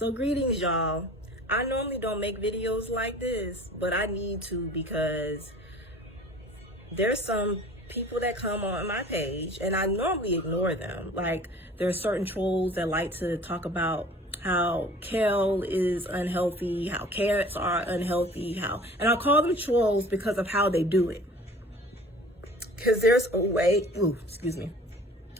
So greetings, y'all. I normally don't make videos like this, but I need to because there's some people that come on my page and I normally ignore them. Like, there are certain trolls that like to talk about how kale is unhealthy, how carrots are unhealthy, and I call them trolls because of how they do it. Because there's a way,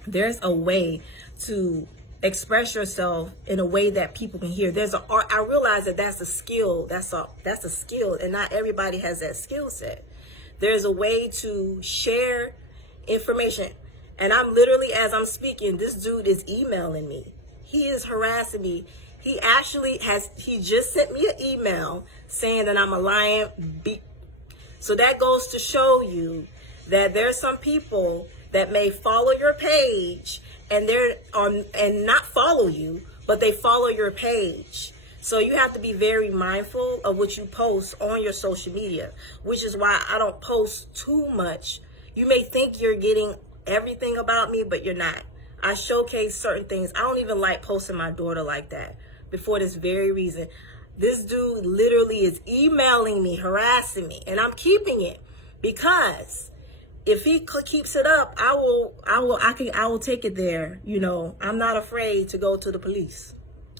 there's a way to express yourself in a way that people can hear. I realize that that's a skill. That's a skill, and not everybody has that skill set. There's a way to share information, and I'm literally, as I'm speaking, this dude is emailing me. He is harassing me. He just sent me an email saying that I'm a lying So that goes to show you that there's some people that may follow your page and not follow you, but they follow your page. So you have to be very mindful of what you post on your social media, which is why I don't post too much. You may think you're getting everything about me, but you're not. I showcase certain things. I don't even like posting my daughter like that for this very reason. This dude literally is emailing me, harassing me, and I'm keeping it because if he keeps it up, I will take it there. You know, I'm not afraid to go to the police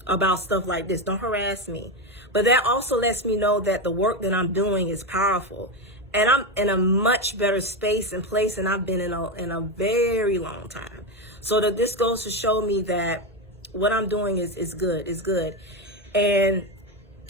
about stuff like this. Don't harass me. But that also lets me know that the work that I'm doing is powerful, and I'm in a much better space and place than I've been in a very long time. So that this goes to show me that what I'm doing is good. It's good. And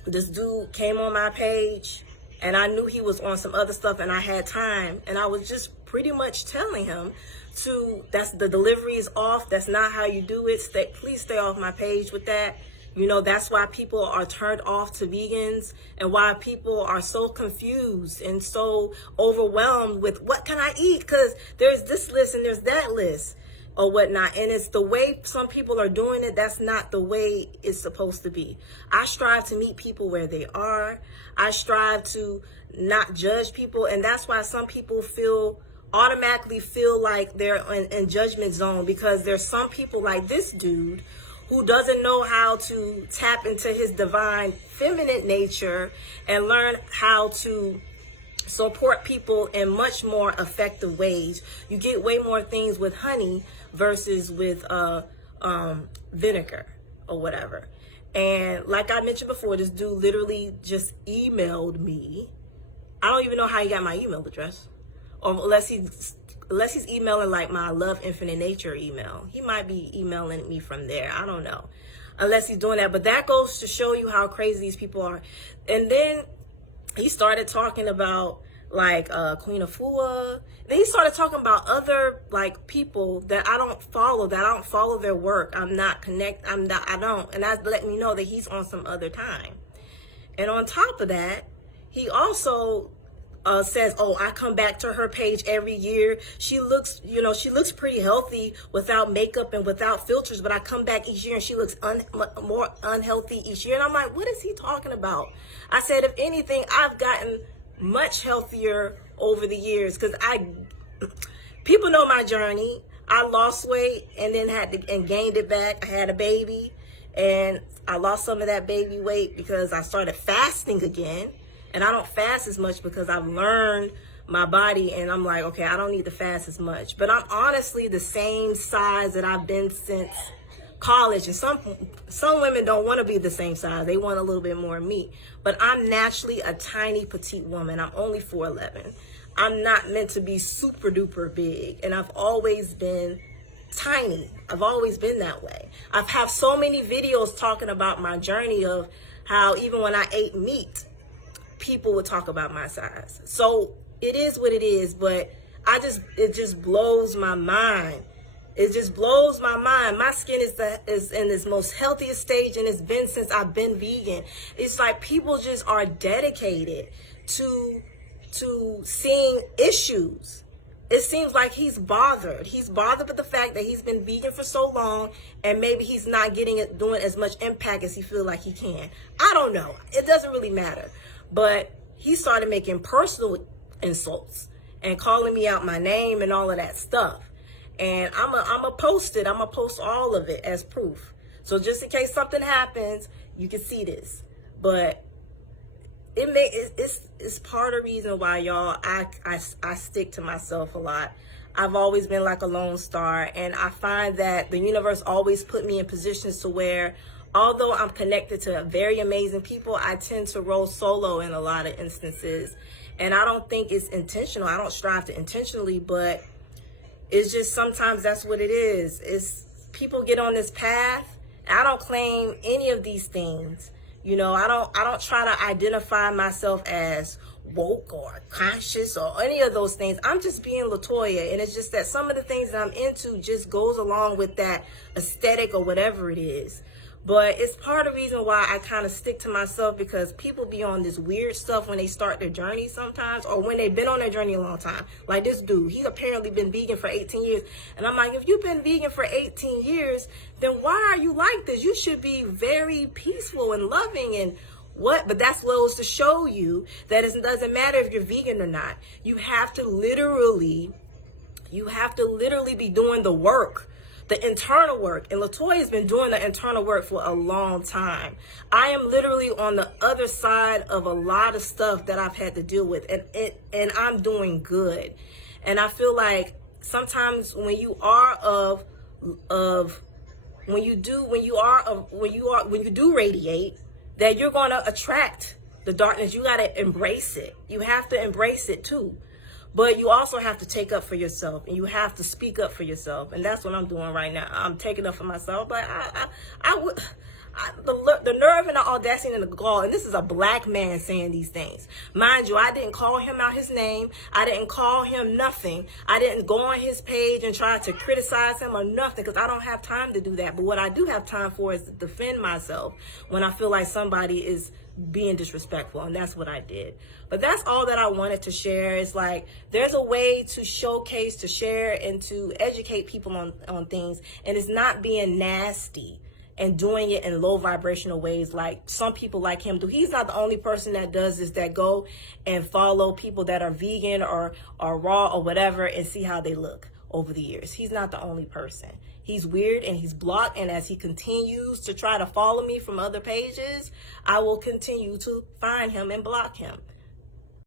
this dude came on my page, and I knew he was on some other stuff, and I had time, and I was just pretty much telling him the delivery is off. That's not how you do it. Please stay off my page with that. You know, that's why people are turned off to vegans, and why people are so confused and so overwhelmed with what can I eat? Because there's this list and there's that list or whatnot. And it's the way some people are doing it. That's not the way it's supposed to be. I strive to meet people where they are. I strive to not judge people. And that's why some people automatically feel like they're in judgment zone, because there's some people like this dude who doesn't know how to tap into his divine feminine nature and learn how to support people in much more effective ways. You get way more things with honey versus with vinegar or whatever. And like I mentioned before, this dude literally just emailed me. I don't even know how he got my email address, or unless he's emailing like my Love Infinite Nature email. He might be emailing me from there. I don't know, unless he's doing that. But that goes to show you how crazy these people are. And then he started talking about like Queen Afua. Then he started talking about other like people that I don't follow their work. And that's letting me know that he's on some other time. And on top of that, he also says, oh, I come back to her page every year. She looks pretty healthy without makeup and without filters, but I come back each year and she looks more unhealthy each year. And I'm like, what is he talking about? I said, if anything, I've gotten much healthier over the years, because people know my journey. I lost weight and then gained it back. I had a baby and I lost some of that baby weight because I started fasting again. And I don't fast as much because I've learned my body, and I'm like, okay, I don't need to fast as much. But I'm honestly the same size that I've been since college. And some women don't want to be the same size. They want a little bit more meat. But I'm naturally a tiny petite woman. I'm only 4'11". I'm not meant to be super duper big. And I've always been tiny. I've always been that way. I've had so many videos talking about my journey of how even when I ate meat, people would talk about my size. So it is what it is, but it just blows my mind. It just blows my mind. My skin is in this most healthiest stage, and it's been since I've been vegan. It's like people just are dedicated to seeing issues. It seems like he's bothered. He's bothered with the fact that he's been vegan for so long, and maybe he's not doing as much impact as he feels like he can. I don't know. It doesn't really matter. But he started making personal insults and calling me out my name and all of that stuff. And I'm a post it. I'm going to post all of it as proof. So just in case something happens, you can see this. But it's part of the reason why, y'all, I stick to myself a lot. I've always been like a lone star, and I find that the universe always put me in positions to where, although I'm connected to very amazing people, I tend to roll solo in a lot of instances. And I don't think it's intentional. I don't strive to intentionally, but it's just sometimes that's what it is. It's people get on this path, and I don't claim any of these things. You know, I don't try to identify myself as woke or conscious or any of those things. I'm just being Latoya, and it's just that some of the things that I'm into just goes along with that aesthetic or whatever it is. But it's part of the reason why I kind of stick to myself, because people be on this weird stuff when they start their journey sometimes, or when they've been on their journey a long time. Like this dude, he's apparently been vegan for 18 years. And I'm like, if you've been vegan for 18 years, then why are you like this? You should be very peaceful and loving and what? But that's what was to show you that it doesn't matter if you're vegan or not. You have to literally be doing the work. The internal work. And Latoya's been doing the internal work for a long time. I am literally on the other side of a lot of stuff that I've had to deal with, and I'm doing good. And I feel like sometimes when you do radiate, that you're going to attract the darkness. You got to embrace it. You have to embrace it too. But you also have to take up for yourself, and you have to speak up for yourself. And that's what I'm doing right now. I'm taking up for myself. But the nerve and the audacity and the gall, and this is a black man saying these things. Mind you, I didn't call him out his name. I didn't call him nothing. I didn't go on his page and try to criticize him or nothing, because I don't have time to do that. But what I do have time for is to defend myself when I feel like somebody is being disrespectful, and that's what I did. But that's all that I wanted to share. It's like there's a way to showcase, to share, and to educate people on things, and it's not being nasty and doing it in low vibrational ways like some people like him do. He's not the only person that does this, that go and follow people that are vegan or raw or whatever and see how they look over the years. He's not the only person. He's weird and he's blocked, and as he continues to try to follow me from other pages, I will continue to find him and block him.